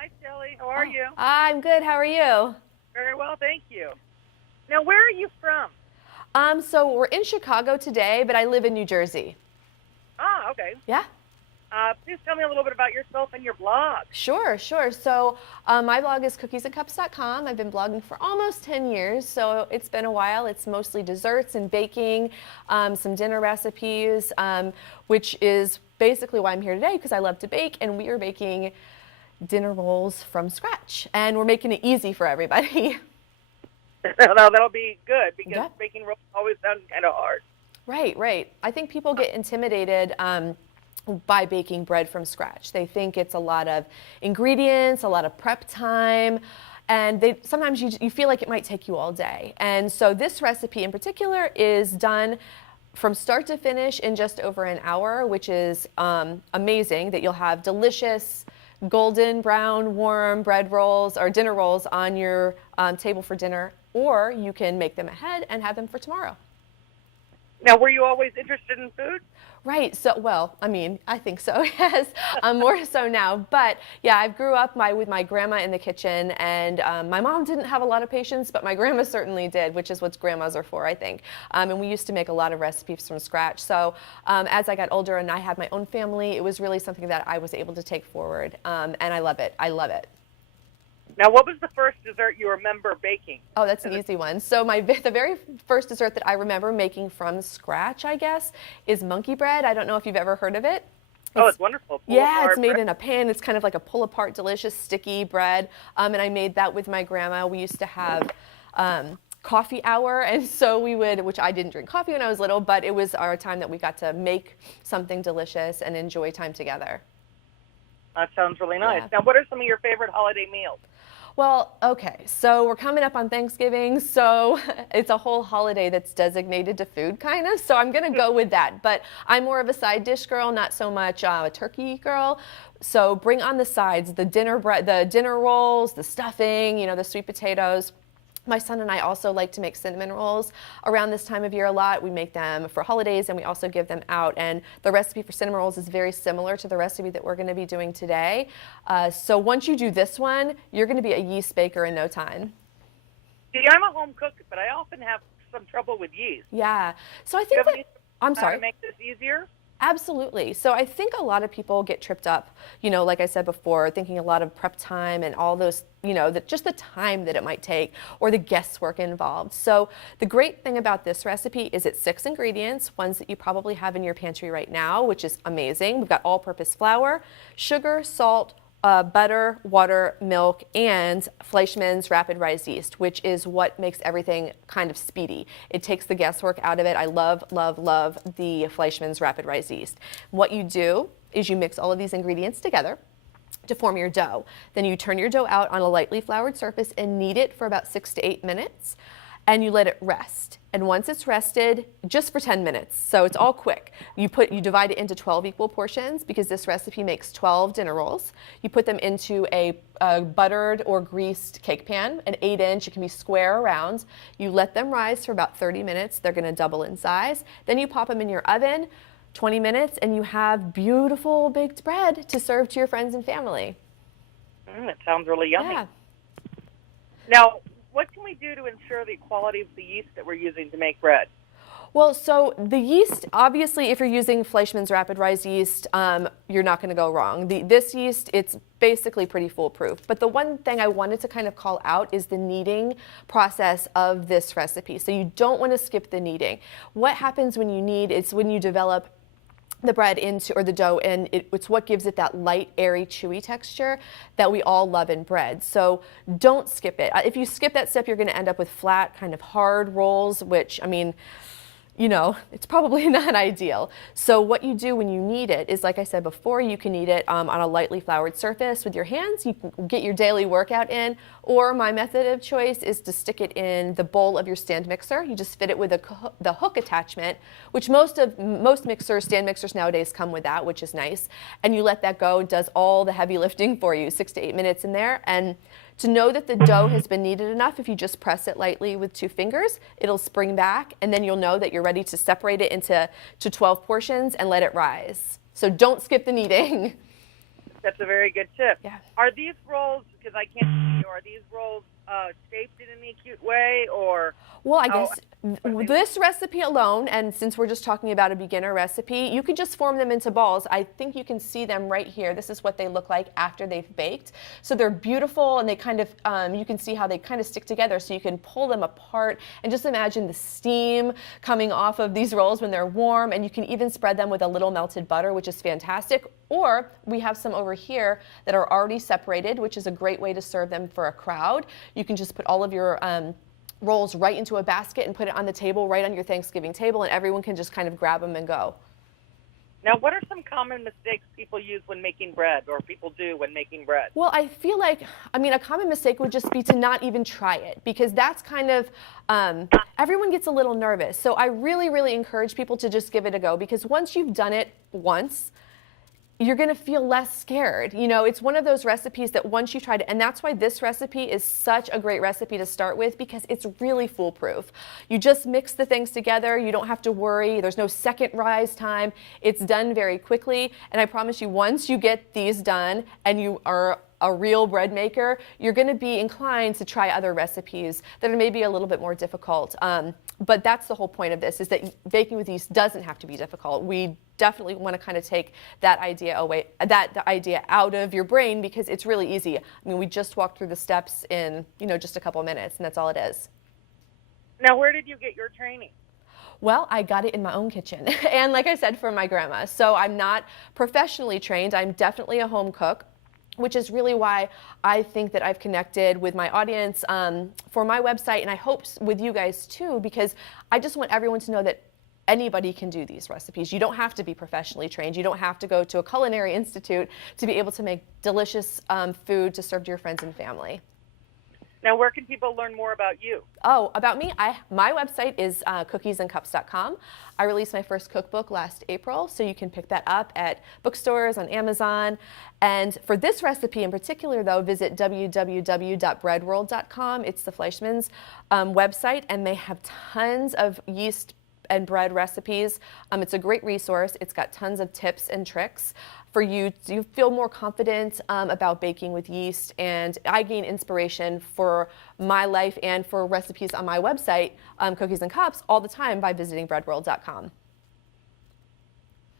Hi, Shelly. How are you? I'm good. How are you? Very well, thank you. Now, where are you from? So we're in Chicago today, but I live in New Jersey. Ah, okay. Yeah, Please tell me a little bit about yourself and your blog. sure. So my blog is cookiesandcups.com. I've been blogging for almost 10 years, so it's been a while. It's mostly desserts and baking, some dinner recipes, which is basically why I'm here today because I love to bake, and we are baking dinner rolls from scratch, and we're making it easy for everybody. That'll be good because Yeah. baking rolls always sound kind of hard. Right. I think people get intimidated by baking bread from scratch. They think it's a lot of ingredients, a lot of prep time, and sometimes you feel like it might take you all day. And so this recipe in particular is done from start to finish in just over an hour, which is amazing that you'll have delicious golden brown warm bread rolls or dinner rolls on your table for dinner, or you can make them ahead and have them for tomorrow. Now, were you always interested in food? Right. So, well, I mean, I think so. Yes, more so now. But yeah, I grew up with my grandma in the kitchen, and my mom didn't have a lot of patience, but my grandma certainly did, which is what grandmas are for, I think. And we used to make a lot of recipes from scratch. So, as I got older and I had my own family, it was really something that I was able to take forward, and I love it. I love it. Now, what was the first dessert you remember baking? Oh, that's an easy one. So the very first dessert that I remember making from scratch, I guess, is monkey bread. I don't know if you've ever heard of it. It's wonderful. Yeah, it's made in a pan. It's kind of like a pull-apart, delicious, sticky bread. And I made that with my grandma. We used to have coffee hour, and so we would, which I didn't drink coffee when I was little, but it was our time that we got to make something delicious and enjoy time together. That sounds really nice. Yeah. Now, what are some of your favorite holiday meals? Well, okay, so we're coming up on Thanksgiving, so it's a whole holiday that's designated to food, kind of, so I'm gonna go with that. But I'm more of a side dish girl, not so much a turkey girl. So bring on the sides, the dinner rolls, the stuffing, the sweet potatoes. My son and I also like to make cinnamon rolls around this time of year a lot. We make them for holidays and we also give them out. And the recipe for cinnamon rolls is very similar to the recipe that we're going to be doing today. So once you do this one, you're going to be a yeast baker in no time. See, I'm a home cook, but I often have some trouble with yeast. Yeah. So I Do you think have that, any I'm how sorry. to make this easier? Absolutely. So I think a lot of people get tripped up, like I said before, thinking a lot of prep time and all those, just the time that it might take or the guesswork involved. So the great thing about this recipe is it's 6 ingredients, ones that you probably have in your pantry right now, which is amazing. We've got all-purpose flour, sugar, salt, butter, water, milk, and Fleishmann's rapid rise yeast, which is what makes everything kind of speedy. It takes the guesswork out of it. I love the Fleishmann's rapid rise yeast. What you do is you mix all of these ingredients together to form your dough. Then you turn your dough out on a lightly floured surface and knead it for about 6 to 8 minutes. And you let it rest. And once it's rested, just for 10 minutes, so it's all quick, you divide it into 12 equal portions because this recipe makes 12 dinner rolls. You put them into a buttered or greased cake pan, an 8-inch, it can be square or round. You let them rise for about 30 minutes. They're gonna double in size. Then you pop them in your oven, 20 minutes, and you have beautiful baked bread to serve to your friends and family. It sounds really yummy. Yeah. Now, what can we do to ensure the quality of the yeast that we're using to make bread? Well, so the yeast, obviously, if you're using Fleishmann's rapid rise yeast, you're not going to go wrong. This yeast, it's basically pretty foolproof. But the one thing I wanted to kind of call out is the kneading process of this recipe. So you don't want to skip the kneading. What happens when you knead is when you develop the bread or the dough, and it's what gives it that light, airy, chewy texture that we all love in bread. So don't skip it. If you skip that step, you're going to end up with flat, kind of hard rolls, which, I mean, it's probably not ideal. So what you do when you knead it is, like I said before, you can knead it on a lightly floured surface with your hands. You can get your daily workout in, or my method of choice is to stick it in the bowl of your stand mixer. You just fit it with the hook attachment, which most stand mixers nowadays come with that, which is nice. And you let that go. It does all the heavy lifting for you, 6 to 8 minutes in there. And to know that the dough has been kneaded enough, if you just press it lightly with 2 fingers, it'll spring back, and then you'll know that you're ready to separate it into 12 portions and let it rise. So don't skip the kneading. That's a very good tip. Yeah. Are these rolls, because I can't see, are these rolls shaped in any cute way, or? Well, I how- guess this recipe alone, and since we're just talking about a beginner recipe, you can just form them into balls. I think you can see them right here. This is what they look like after they've baked. So they're beautiful, and they kind of, you can see how they kind of stick together, so you can pull them apart and just imagine the steam coming off of these rolls when they're warm, and you can even spread them with a little melted butter, which is fantastic. Or we have some over here that are already separated, which is a great way to serve them for a crowd. You can just put all of your rolls right into a basket and put it on the table right on your Thanksgiving table, and everyone can just kind of grab them and go. Now, what are some common mistakes people use when making bread, or people do when making bread? Well, I feel like, a common mistake would just be to not even try it, because that's kind of, everyone gets a little nervous. So I really, really encourage people to just give it a go, because once you've done it once, you're going to feel less scared. You know, it's one of those recipes that once you tried it, and that's why this recipe is such a great recipe to start with, because it's really foolproof. You just mix the things together. You don't have to worry. There's no second rise time. It's done very quickly. And I promise you, once you get these done and you are a real bread maker, you're going to be inclined to try other recipes that are maybe a little bit more difficult. But that's the whole point of this, is that baking with yeast doesn't have to be difficult. We definitely want to kind of take that idea away, the idea out of your brain, because it's really easy. I mean, we just walked through the steps in, just a couple of minutes, and that's all it is. Now, where did you get your training? Well, I got it in my own kitchen, and like I said, from my grandma. So I'm not professionally trained. I'm definitely a home cook, which is really why I think that I've connected with my audience for my website, and I hope with you guys too, because I just want everyone to know that anybody can do these recipes. You don't have to be professionally trained. You don't have to go to a culinary institute to be able to make delicious food to serve to your friends and family. Now, where can people learn more about you? Oh, about me, my website is cookiesandcups.com. I released my first cookbook last April, so you can pick that up at bookstores, on Amazon. And for this recipe in particular, though, visit www.breadworld.com. It's the Fleishmann's website, and they have tons of yeast and bread recipes. It's a great resource. It's got tons of tips and tricks for you to feel more confident about baking with yeast. And I gain inspiration for my life and for recipes on my website, Cookies and Cups, all the time by visiting breadworld.com.